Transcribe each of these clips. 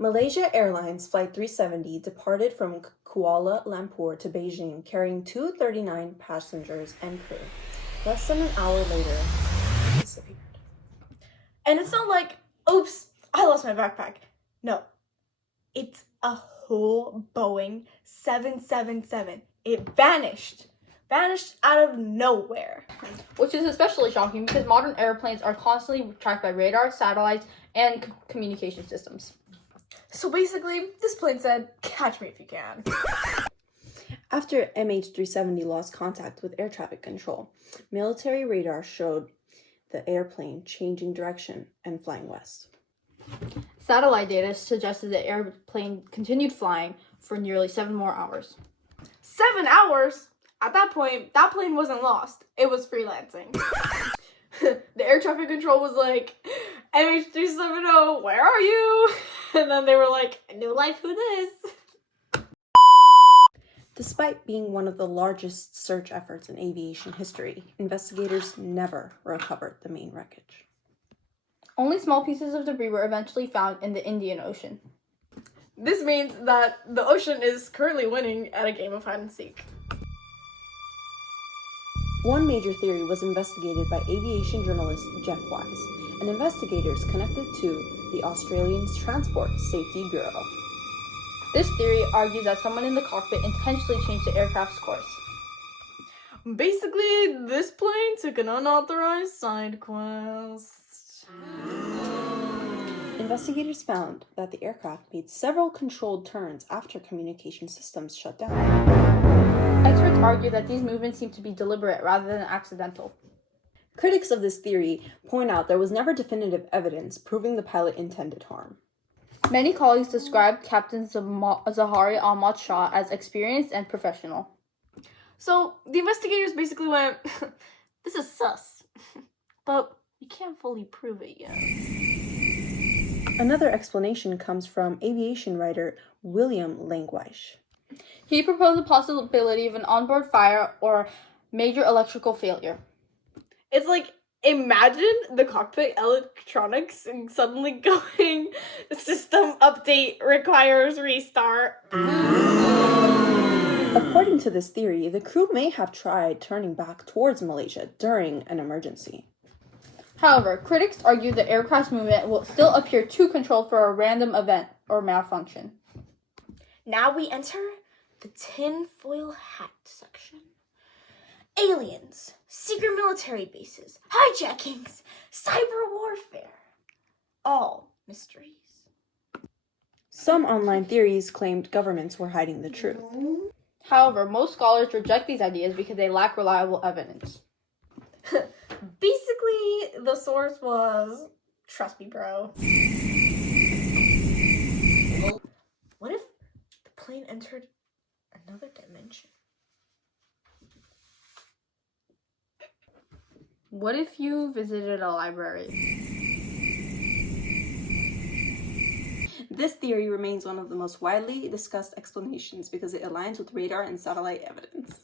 Malaysia Airlines Flight 370 departed from Kuala Lumpur to Beijing carrying 239 passengers and crew. Less than an hour later, it disappeared. And it's not like, oops, I lost my backpack. No, it's a whole Boeing 777. It vanished out of nowhere. Which is especially shocking because modern airplanes are constantly tracked by radar, satellites, and communication systems. So basically, this plane said, catch me if you can. After MH370 lost contact with air traffic control, military radar showed the airplane changing direction and flying west. Satellite data suggested the airplane continued flying for nearly 7 more hours. 7 hours? At that point, that plane wasn't lost. It was freelancing. The air traffic control was like, MH370, where are you? And then they were like, new life, who this? Despite being one of the largest search efforts in aviation history, investigators never recovered the main wreckage. Only small pieces of debris were eventually found in the Indian Ocean. This means that the ocean is currently winning at a game of hide and seek. One major theory was investigated by aviation journalist Jeff Wise and investigators connected to the Australian Transport Safety Bureau. This theory argues that someone in the cockpit intentionally changed the aircraft's course. Basically, this plane took an unauthorized side quest. Investigators found that the aircraft made several controlled turns after communication systems shut down. Experts argue that these movements seem to be deliberate rather than accidental. Critics of this theory point out there was never definitive evidence proving the pilot intended harm. Many colleagues described Captain Zahari Ahmad Shah as experienced and professional. So, the investigators basically went, this is sus, but we can't fully prove it yet. Another explanation comes from aviation writer William Langweich. He proposed the possibility of an onboard fire or major electrical failure. It's like, imagine the cockpit electronics and suddenly going, system update requires restart. According to this theory, the crew may have tried turning back towards Malaysia during an emergency. However, critics argue the aircraft's movement will still appear too controlled for a random event or malfunction. Now we enter the tinfoil hat section. Aliens, secret military bases, hijackings, cyber warfare. All mysteries. Some online theories claimed governments were hiding the truth. However, most scholars reject these ideas because they lack reliable evidence. Basically, the source was, trust me, bro. What if the plane entered another dimension? What if you visited a library? This theory remains one of the most widely discussed explanations because it aligns with radar and satellite evidence.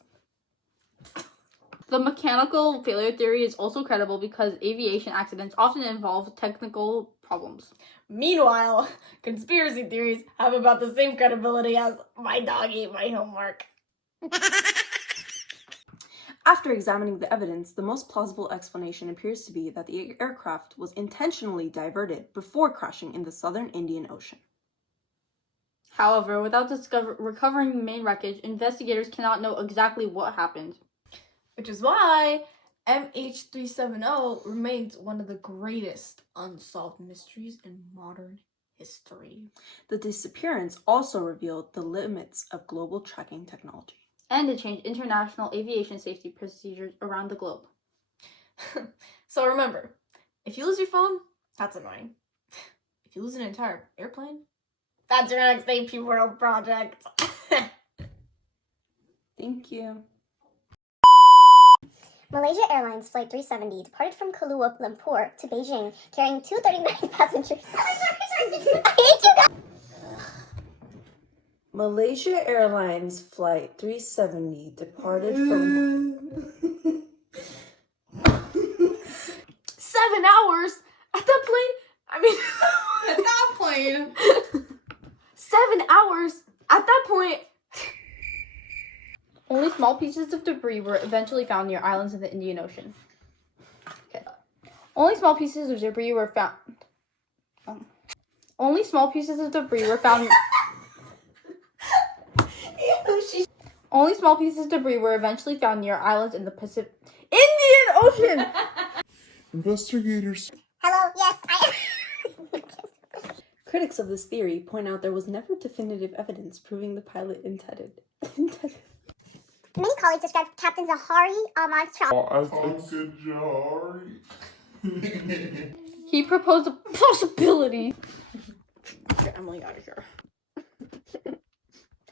The mechanical failure theory is also credible because aviation accidents often involve technical problems. Meanwhile, conspiracy theories have about the same credibility as my dog ate my homework. After examining the evidence, the most plausible explanation appears to be that the aircraft was intentionally diverted before crashing in the southern Indian Ocean. However, without recovering the main wreckage, investigators cannot know exactly what happened. Which is why MH370 remains one of the greatest unsolved mysteries in modern history. The disappearance also revealed the limits of global tracking technology. And to change international aviation safety procedures around the globe. So remember, if you lose your phone, that's annoying. If you lose an entire airplane, that's your next AP World project. Thank you. Malaysia Airlines Flight 370 departed from Kuala Lumpur to Beijing carrying 239 passengers. I hate you guys! Malaysia Airlines Flight 370 departed from... 7 hours? At that plane? I mean... At that plane. 7 hours. At that point, Only small pieces of debris were eventually found near islands in the Indian Ocean. Okay. Only small pieces of debris were found. Only small pieces of debris were found. Only small pieces of debris were eventually found near islands in the Pacific Indian Ocean. Investigators. Hello, yes, I am. Critics of this theory point out there was never definitive evidence proving the pilot intended. Many colleagues described Captain Zahari Ahmad's travel. I think Jahari. He proposed a possibility. get Emily out of here.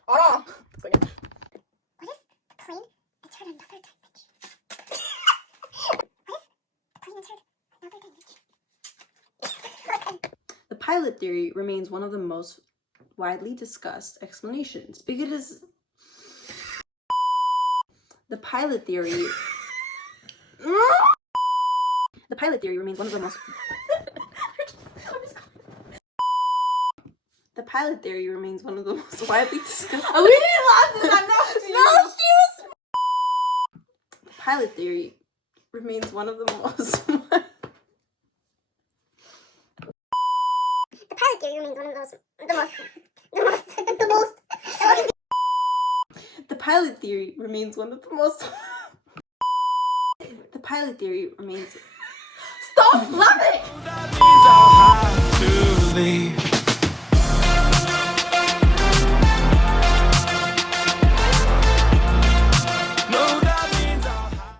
Hold on. What if the plane entered another dimension? What if the plane entered another dimension? The pilot theory remains one of the most widely discussed explanations because it is the pilot theory. The pilot theory remains one of the most. The pilot theory remains one of the most widely discussed. We didn't laugh at that. No, The pilot theory remains one of the most. The pilot theory remains one of The pilot theory remains one of the most. The pilot theory remains. stop laughing. That means I'll have to leave.